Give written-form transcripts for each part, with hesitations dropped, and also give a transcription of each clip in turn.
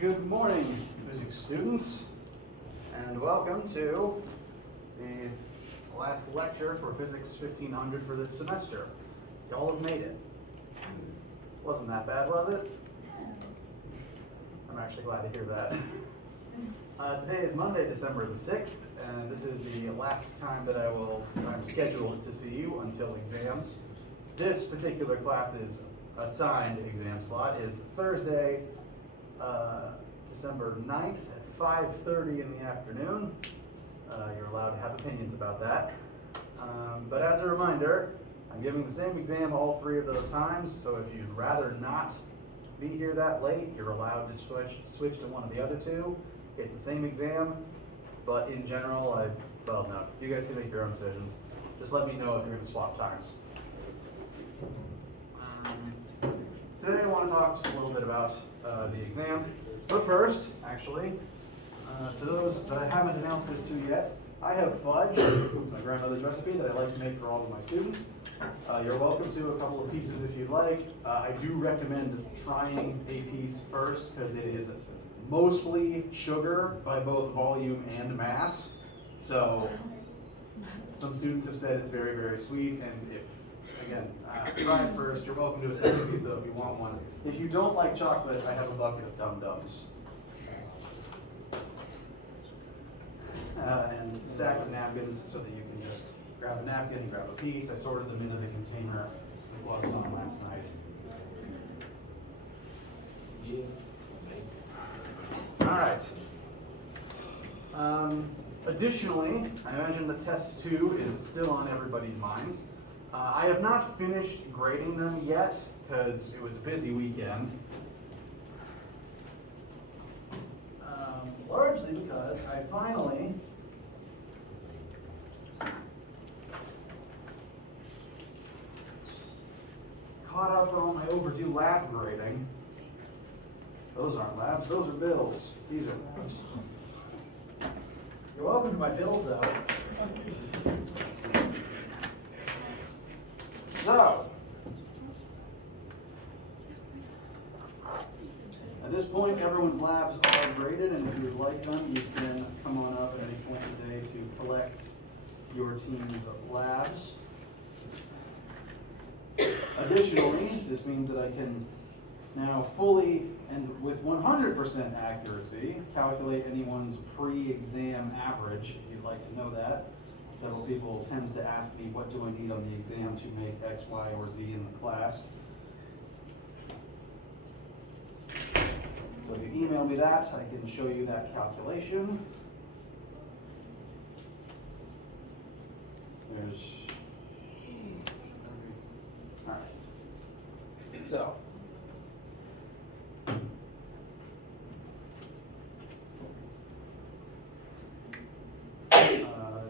Good morning, physics students, and welcome to the last lecture for Physics 1500 for this semester. Y'all have made it. Wasn't that bad, was it? I'm actually glad to hear that. Today is Monday, December the 6th, and this is the last time that I'm scheduled to see you until exams. This particular class's assigned exam slot is Thursday, December 9th at 5:30 in the afternoon. You're allowed to have opinions about that. But as a reminder, I'm giving the same exam all three of those times, so if you'd rather not be here that late, you're allowed to switch to one of the other two. It's the same exam, but in general, well, no, you guys can make your own decisions. Just let me know if you're going to swap times. Today I want to talk just a little bit about the exam. But first, actually, to those that I haven't announced this to yet, I have fudge. It's my grandmother's recipe that I like to make for all of my students. You're welcome to a couple of pieces if you'd like. I do recommend trying a piece first because it is mostly sugar by both volume and mass. So some students have said it's very, very sweet, and again, try it first. You're welcome to a second piece though if you want one. If you don't like chocolate, I have a bucket of Dum-Dums. And stack with napkins so that you can just grab a napkin and grab a piece. I sorted them into the container that was on last night. All right. Additionally, I imagine the test 2 is still on everybody's minds. I have not finished grading them yet because it was a busy weekend. Largely because I finally caught up on all my overdue lab grading. Those aren't labs, those are bills. These are labs. You're welcome to my bills though. So, at this point, everyone's labs are graded, and if you would like them, you can come on up at any point today to collect your team's labs. Additionally, this means that I can now fully and with 100% accuracy calculate anyone's pre-exam average, if you'd like to know that. Several people tend to ask me, what do I need on the exam to make X, Y, or Z in the class? So if you email me that, I can show you that calculation. All right. So,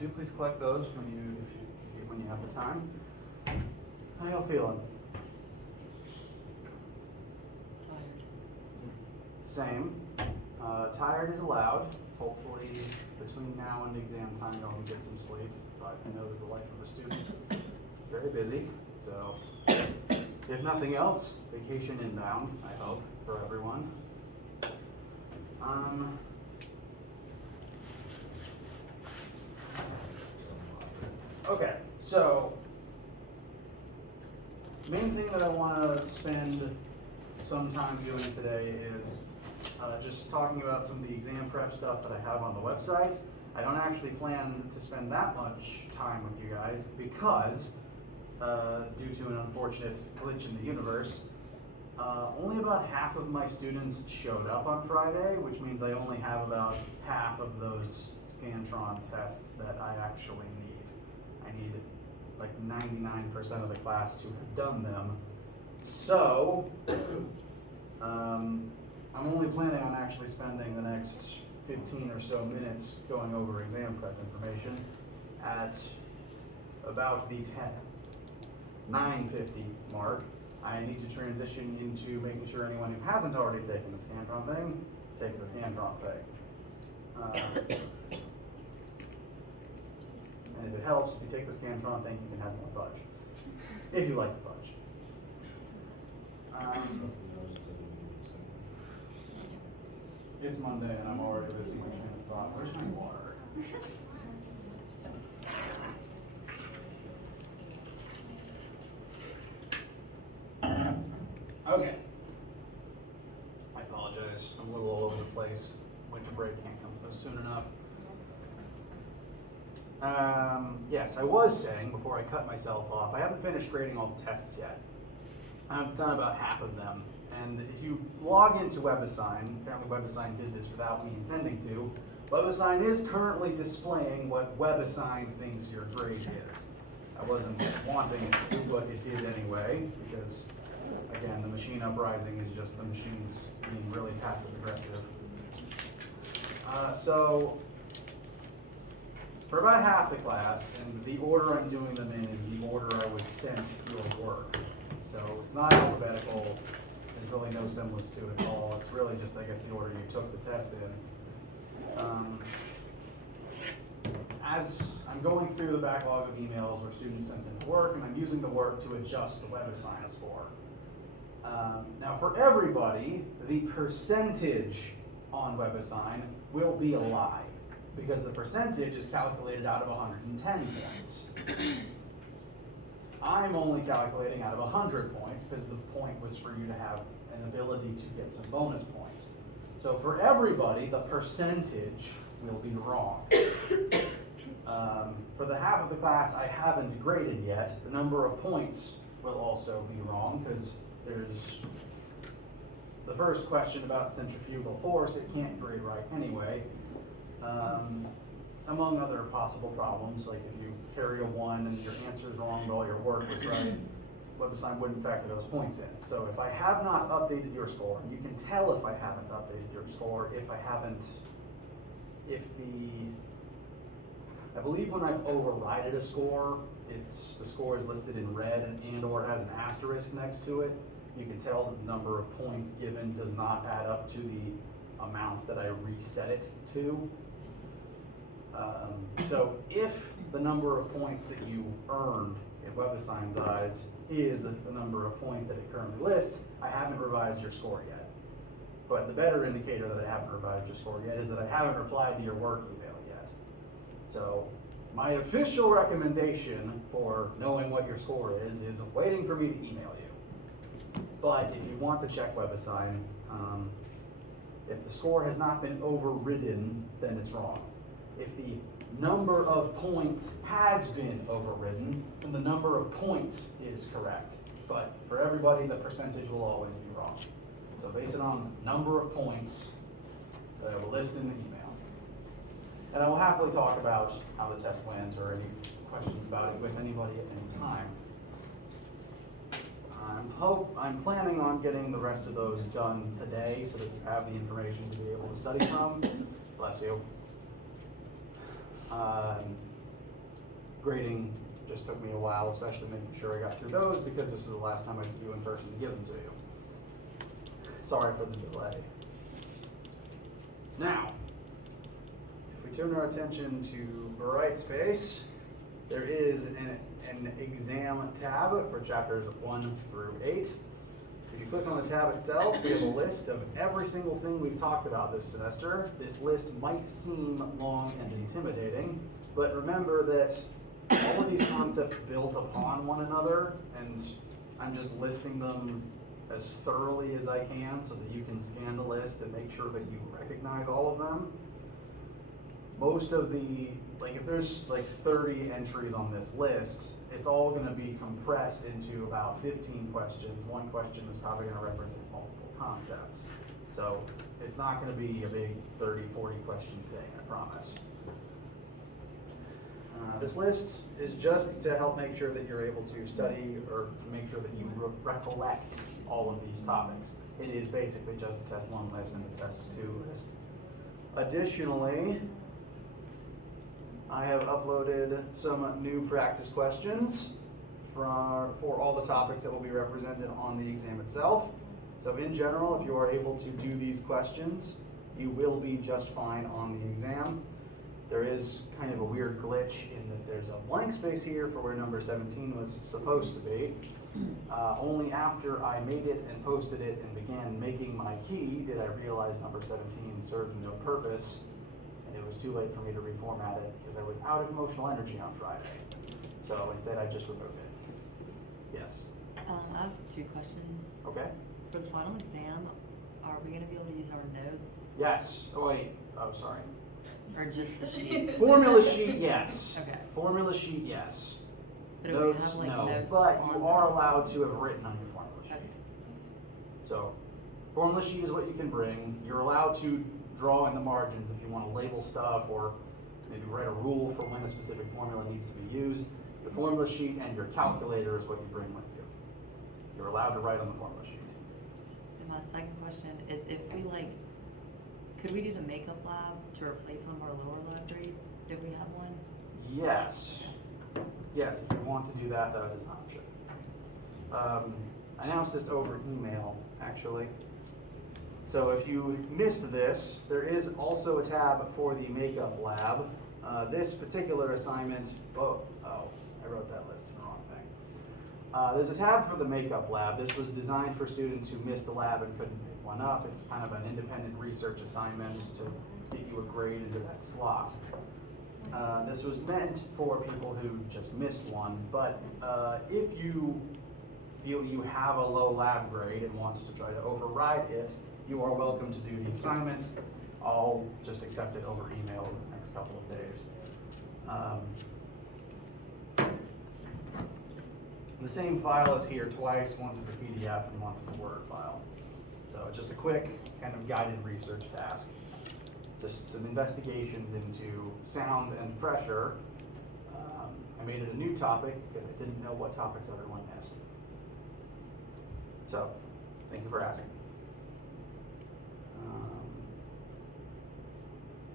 do please collect those when you have the time. How y'all feeling? Same. Tired is allowed. Hopefully, between now and exam time, y'all can get some sleep. But I know that the life of a student is very busy. So, if nothing else, vacation inbound, I hope, for everyone. Okay, so main thing that I want to spend some time doing today is just talking about some of the exam prep stuff that I have on the website. I don't actually plan to spend that much time with you guys because, due to an unfortunate glitch in the universe, only about half of my students showed up on Friday, which means I only have about half of those Scantron tests that I actually need. I need like 99% of the class to have done them. So, I'm only planning on actually spending the next 15 or so minutes going over exam prep information at about the 9:50 mark. I need to transition into making sure anyone who hasn't already taken the Scantron thing takes the Scantron thing. And if it helps, if you take the Scantron thing, you can have more fudge. If you like the fudge. It's Monday and I'm already losing my train of thought. Where's my water? Okay. I apologize. I'm a little all over the place. Winter break can't come soon enough. Yes, I was saying before I cut myself off, I haven't finished grading all the tests yet. I've done about half of them. And if you log into WebAssign, apparently WebAssign did this without me intending to, WebAssign is currently displaying what WebAssign thinks your grade is. I wasn't wanting it to, but it did anyway, because, again, the machine uprising is just the machines being really passive aggressive. So, for about half the class, and the order I'm doing them in is the order I was sent your work. So it's not alphabetical. There's really no semblance to it at all. It's really just, I guess, the order you took the test in. As I'm going through the backlog of emails where students sent in work, and I'm using the work to adjust the WebAssign score. Now, for everybody, the percentage on WebAssign will be a lie, because the percentage is calculated out of 110 points. I'm only calculating out of 100 points because the point was for you to have an ability to get some bonus points. So for everybody, the percentage will be wrong. For the half of the class I haven't graded yet, the number of points will also be wrong because there's the first question about centrifugal force, it can't grade right anyway. Among other possible problems, like if you carry a 1 and your answer is wrong but all your work was right, WebAssign wouldn't factor those points in. So if I have not updated your score, and you can tell if I haven't updated your score, I believe when I've overridden a score, the score is listed in red and or has an asterisk next to it. You can tell that the number of points given does not add up to the amount that I reset it to. So if the number of points that you earned in WebAssign's eyes is the number of points that it currently lists, I haven't revised your score yet. But the better indicator that I haven't revised your score yet is that I haven't replied to your work email yet. So my official recommendation for knowing what your score is waiting for me to email you. But if you want to check WebAssign, if the score has not been overridden, then it's wrong. If the number of points has been overridden, then the number of points is correct. But for everybody, the percentage will always be wrong. So based on number of points that I will list in the email. And I will happily talk about how the test went or any questions about it with anybody at any time. I'm planning on getting the rest of those done today so that you have the information to be able to study from. Bless you. Grading just took me a while, especially making sure I got through those because this is the last time I see you in person to give them to you. Sorry for the delay. Now, if we turn our attention to Brightspace, there is an exam tab for chapters 1 through 8. If you click on the tab itself, we have a list of every single thing we've talked about this semester. This list might seem long and intimidating, but remember that all of these concepts build upon one another, and I'm just listing them as thoroughly as I can so that you can scan the list and make sure that you recognize all of them. Most of the, if there's 30 entries on this list, it's all going to be compressed into about 15 questions. One question is probably going to represent multiple concepts. So it's not going to be a big 30, 40 question thing, I promise. This list is just to help make sure that you're able to study or make sure that you recollect all of these topics. It is basically just a test 1 list and a test 2 list. Additionally, I have uploaded some new practice questions for all the topics that will be represented on the exam itself. So in general, if you are able to do these questions, you will be just fine on the exam. There is kind of a weird glitch in that there's a blank space here for where number 17 was supposed to be. Only after I made it and posted it and began making my key did I realize number 17 served no purpose, and it was too late for me to reformat it because I was out of emotional energy on Friday. So instead I just removed it. Yes? I have 2 questions. Okay? For the final exam, are we gonna be able to use our notes? Yes. Oh wait, oh sorry. Or just the sheet? Formula sheet, yes. Okay. Formula sheet, yes. But do we Notes, have, like, no, notes but on you are them? allowed to have written on your formula sheet. Okay. So, formula sheet is what you can bring. You're allowed to draw in the margins if you want to label stuff or maybe write a rule for when a specific formula needs to be used. The formula sheet and your calculator is what you bring with you. You're allowed to write on the formula sheet. And my second question is if we could we do the makeup lab to replace one of our lower lab grades if we have one? Yes. Yes, if you want to do that, that is an option. I announced this over email, actually. So if you missed this, there is also a tab for the makeup lab. This particular assignment, I wrote that list in the wrong thing. There's a tab for the makeup lab. This was designed for students who missed a lab and couldn't pick one up. It's kind of an independent research assignment to get you a grade into that slot. This was meant for people who just missed one, but if you feel you have a low lab grade and want to try to override it, you are welcome to do the assignment. I'll just accept it over email in the next couple of days. The same file is here twice, once as a PDF and once as a Word file. So just a quick kind of guided research task. Just some investigations into sound and pressure. I made it a new topic because I didn't know what topics everyone missed. So, thank you for asking.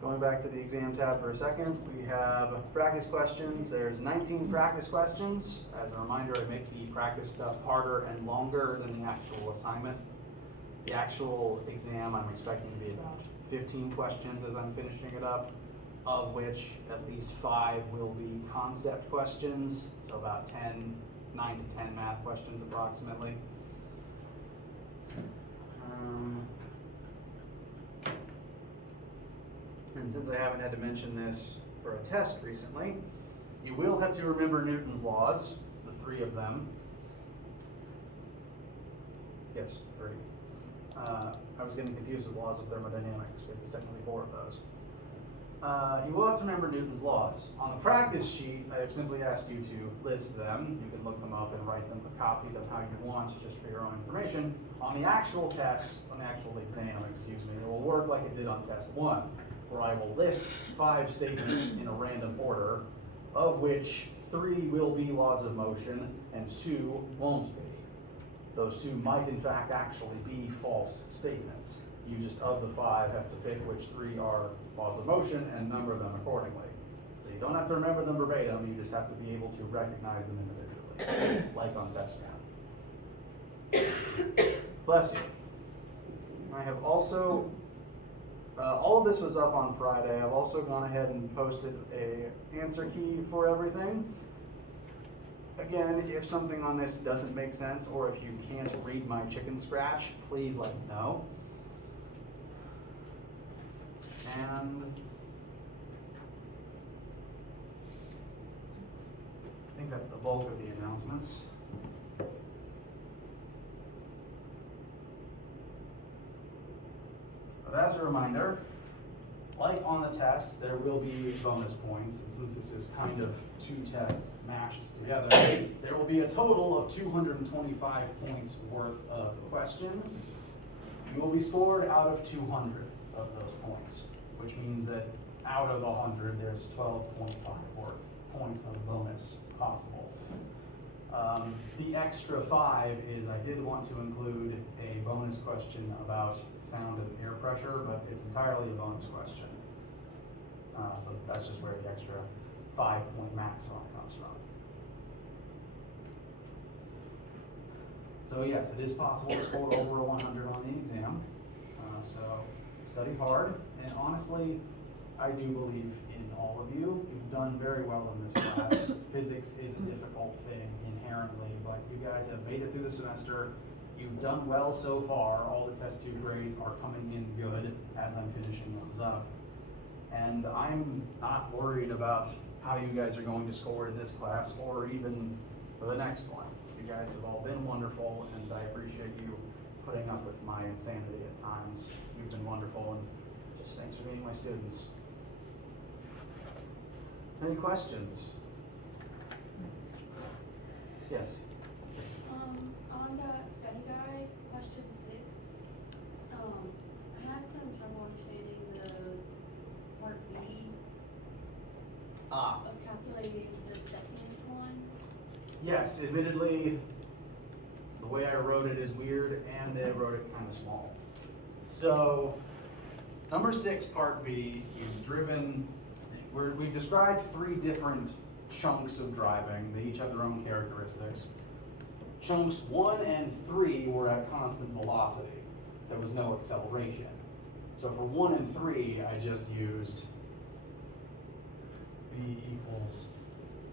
Going back to the exam tab for a second, we have practice questions. There's 19 practice questions. As a reminder, I make the practice stuff harder and longer than the actual assignment. The actual exam I'm expecting to be about 15 questions as I'm finishing it up, of which at least 5 will be concept questions, so about 9 to 10 math questions approximately. And since I haven't had to mention this for a test recently, you will have to remember Newton's laws, the 3 of them. Yes, 3. I was getting confused with laws of thermodynamics because there's technically 4 of those. You will have to remember Newton's laws. On the practice sheet, I have simply asked you to list them. You can look them up and write them, copy them how you want, just for your own information. On the actual test, on the actual exam, it will work like it did on test 1, where I will list 5 statements in a random order, of which 3 will be laws of motion and 2 won't be. Those 2 might in fact actually be false statements. You just, of the 5, have to pick which 3 are laws of motion and number them accordingly. So you don't have to remember them verbatim, you just have to be able to recognize them individually, like on test 1. Bless you. I have also, all of this was up on Friday. I've also gone ahead and posted a answer key for everything. Again, if something on this doesn't make sense, or if you can't read my chicken scratch, please let me know. And I think that's the bulk of the announcements. But as a reminder, like on the tests, there will be bonus points, and since this is kind of 2 tests matched together, there will be a total of 225 points worth of question. You will be scored out of 200 of those points, which means that out of 100, there's 12.5 worth points of bonus possible. The extra 5 is I did want to include a bonus question about sound and air pressure, but it's entirely a bonus question. So that's just where the extra 5-point maximum comes from. So yes, it is possible to score over a 100 on the exam. So study hard, and honestly, I do believe in all of you. You've done very well in this class. Physics is a difficult thing inherently, but you guys have made it through the semester. You've done well so far. All the test tube grades are coming in good as I'm finishing those up. And I'm not worried about how you guys are going to score in this class or even for the next one. You guys have all been wonderful, and I appreciate you putting up with my insanity at times. You've been wonderful, and just thanks for being my students. Any questions? Yes? On that study guide, question 6, I had some trouble understanding those part B of calculating the second one. Yes, admittedly, the way I wrote it is weird, and I wrote it kind of small. So, number 6, part B, we've described 3 different chunks of driving. They each have their own characteristics. Chunks 1 and 3 were at constant velocity. There was no acceleration. So for 1 and 3, I just used V equals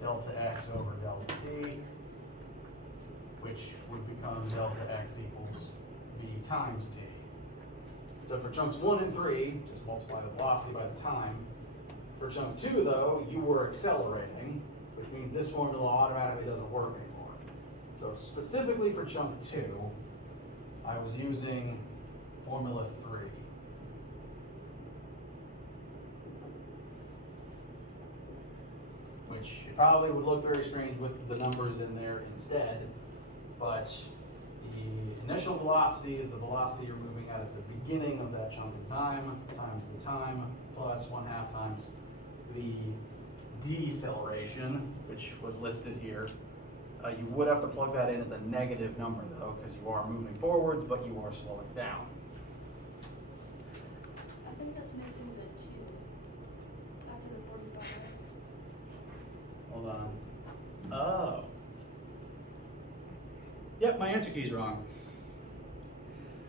delta x over delta t, which would become delta x equals v times t. So for chunks 1 and 3, just multiply the velocity by the time. For chunk 2, though, you were accelerating, which means this formula automatically doesn't work anymore. So specifically for chunk 2, I was using formula 3. Which probably would look very strange with the numbers in there instead, but the initial velocity is the velocity you're moving at the beginning of that chunk of time, times the time, plus 1/2 times the deceleration, which was listed here. You would have to plug that in as a negative number though, because you are moving forwards, but you are slowing down. I think that's missing the 2 after the 45. Hold on. Oh. Yep, my answer key's wrong.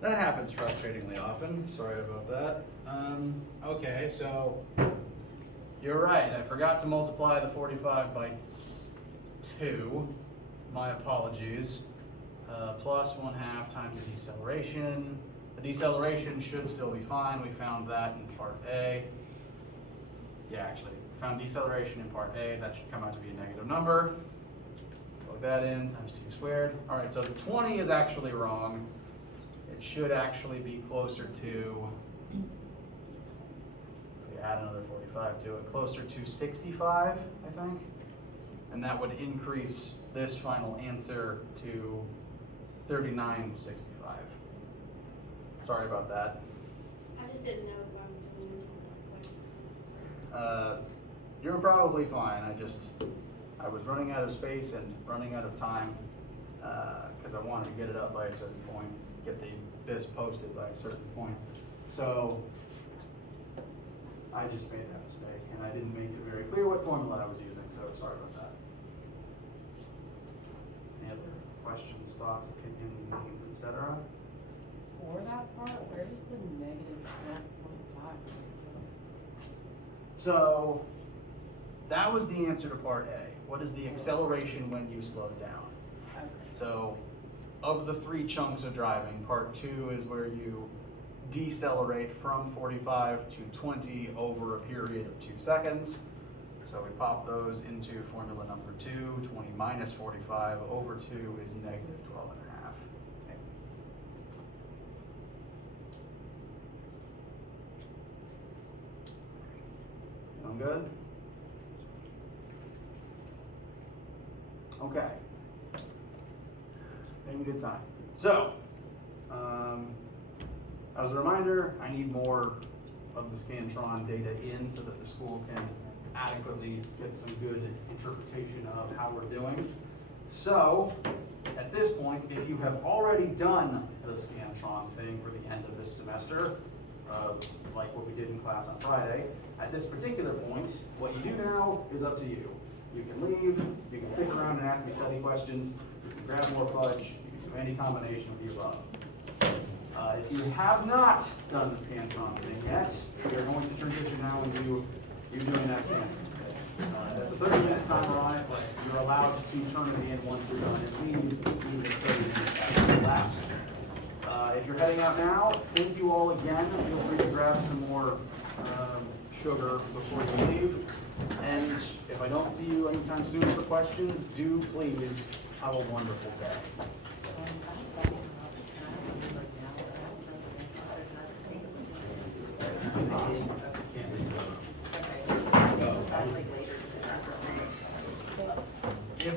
That happens frustratingly often. Sorry about that. Okay, so you're right. I forgot to multiply the 45 by 2. My apologies. Plus 1/2 times the deceleration. The deceleration should still be fine. We found that in part A. Yeah, actually, we found deceleration in part A. That should come out to be a negative number. Plug that in, times 2 squared. All right, so the 20 is actually wrong. It should actually be closer to, if we add another 45 to it, closer to 65, I think. And that would increase this final answer to 39.65. Sorry about that. I just didn't know if I was doing it the right way. You're probably fine. I was running out of space and running out of time because I wanted to get it up by a certain point, get this posted by a certain point. So I just made that mistake, and I didn't make it very clear what formula I was using, so sorry about that. Any other questions, thoughts, opinions, meanings, etc.? For that part, where does the negative 12.5 come from? So that was the answer to part A. What is the acceleration when you slow down? Okay. So of the 3 chunks of driving, part 2 is where you decelerate from 45 to 20 over a period of 2 seconds. So we pop those into formula number 2. 20 minus 45 over 2 is negative 12.5. Okay. Feeling good? Okay. Making good time. So, as a reminder, I need more of the Scantron data in so that the school can adequately get some good interpretation of how we're doing. So, at this point, if you have already done the Scantron thing for the end of this semester, like what we did in class on Friday, at this particular point, what you do now is up to you. You can leave, you can stick around and ask me study questions, you can grab more fudge, you can do any combination of the above. If you have not done the Scantron thing yet, you're going to transition now into you doing that scan. That's a 30-minute timer on it, but you're allowed to turn it in once you're done. It's leaving 30 minutes after it elapsed. If you're heading out now, thank you all again. Feel free to grab some more sugar before you leave. And if I don't see you anytime soon for questions, do please have a wonderful day. If